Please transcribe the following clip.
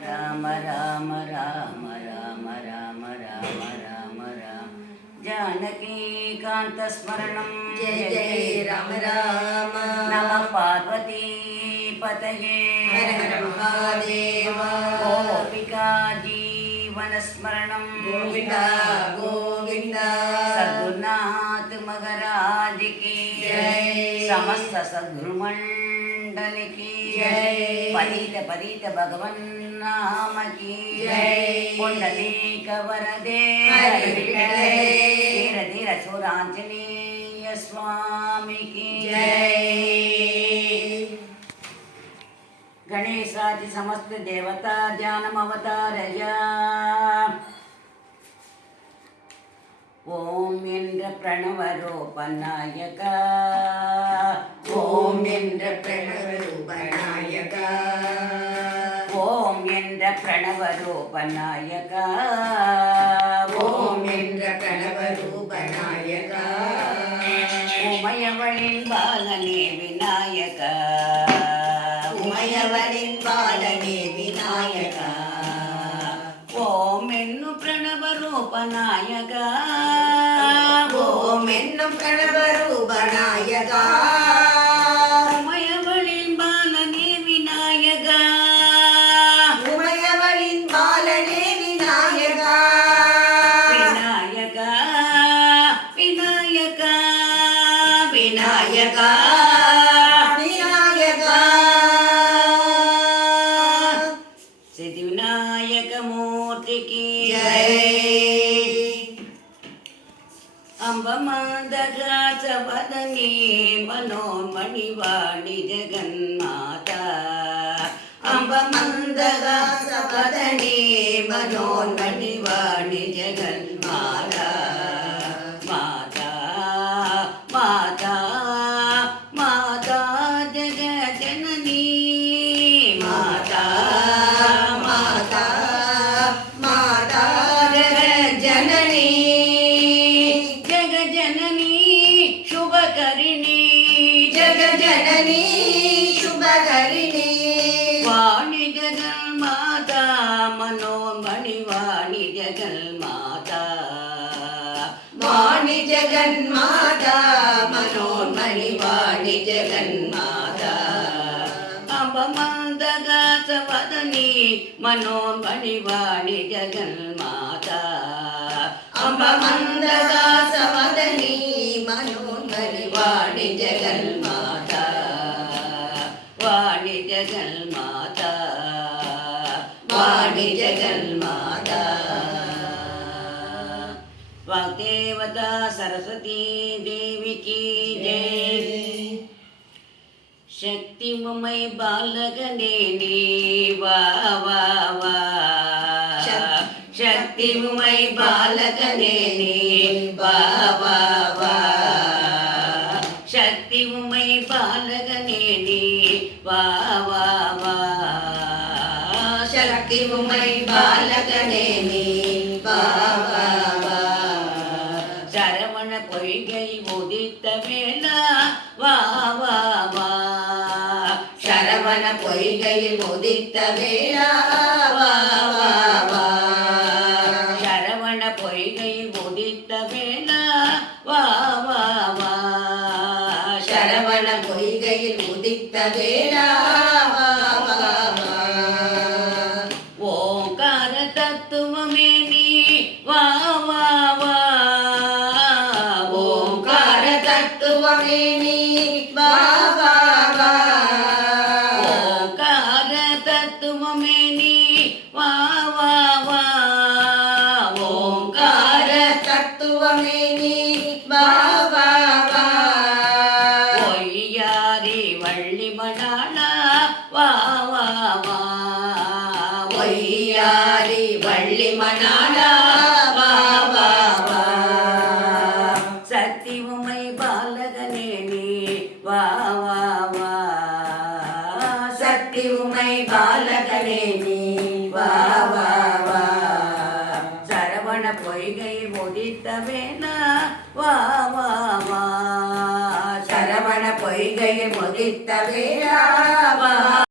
राम राम राम राम राम राम राम राम जानकी कांत स्मरणं जय जय राम राम नमः पार्वती पतये हर हर महादेव गोपिका जीवन स्मरणं गोविंदा गोविंदा सद्गुरुनाथ महाराज की जय समस्त सद्गुरुमंडल की जय पतित पतित भगवन् नाम की जय पुंडलीक वरदे हरि विठले धीर धीर सुरांजनेय स्वामी की जय गणेशादि समस्त देवता ध्यानम् अवतारय ஓம் என்ற பிரணவ ரூப நாயகா ஓம் என்ற பிரணவ ரூப நாயகா ஓம் என்ற பிரணவ ரூப நாயகா ஓம் என்ற பிரணவ ரூப நாயகா உமையவளின் பாலனே விநாயகா உமையவளின் பாலனே விநாயகா ஓம் என்னும் பிரணவ ரூப நாயகா ஓம் என்னும் பிரணவ ரூப நாயகா உமையவளின் பாலனே விநாயகா உமையவளின் பாலனே விநாயகா விநாயகா விநாயகா விநாயகா விநாயகா சித்தி விநாயக மூர்த்திக்கு ஜெய் अंबमादघासवदने मनोन्मणिवाणि जगन्माता अंबमन्दगासवदने मनोन्मणिवाणि जगन्माता माता माता माता जगज्जननी माता माता माता जगज्जननी शुभकरिणी जगज्जननी शुभकरिणी वाणी जगन्माता मनोन्मणि वाणी जगन्माता वाणी जगन्माता मनोन्मणि वाणी जगन्माता अम्बमन्दगासवदनी मनोन्मणि वाणी जगन्माता अम्बमन्दगासवदनी मनोन्मणि वाणी जगन्माता वाणी जगन्माता वाणी जगन्माता वाग्देवता सरस्वती देवी की जय शक्तिमय बालकने वा वा वा शक्तिमय बालकने वा वा वा शक्तिमय बालकने वा वा वा शक्तिमय बालकने वा वा वा शरवण பொய்கை உதித்த வேளா வா வா வா शरवण பொய்கையில் உதித்த வேளா வா வா வா शरवण பொய்கையில் உதித்த வேளா வா வா வா शरवण பொய்கையில் உதித்த வேளா வா வா வா ஓங்கார தத்துவமே நீ வா வா வா ஓங்கார தத்துவமே நீ வா வா வா ஓங்கார தத்துவமே நீ வா வா வா ஓங்கார தத்துவமே நீ வா வா வா ஒய்யாரி வள்ளி மணாளா வா வா வா ஒய்யாரி வள்ளி மணாளா வா வா வா சக்தி உமை பாலகனே நீ வா வா வா சக்தி உமை பாலகனே நீ வா வா வா சரவண பொய்கை உதித்த வேணா வா வா வா சரவண பொய்கையில் முதித்த வேளா வா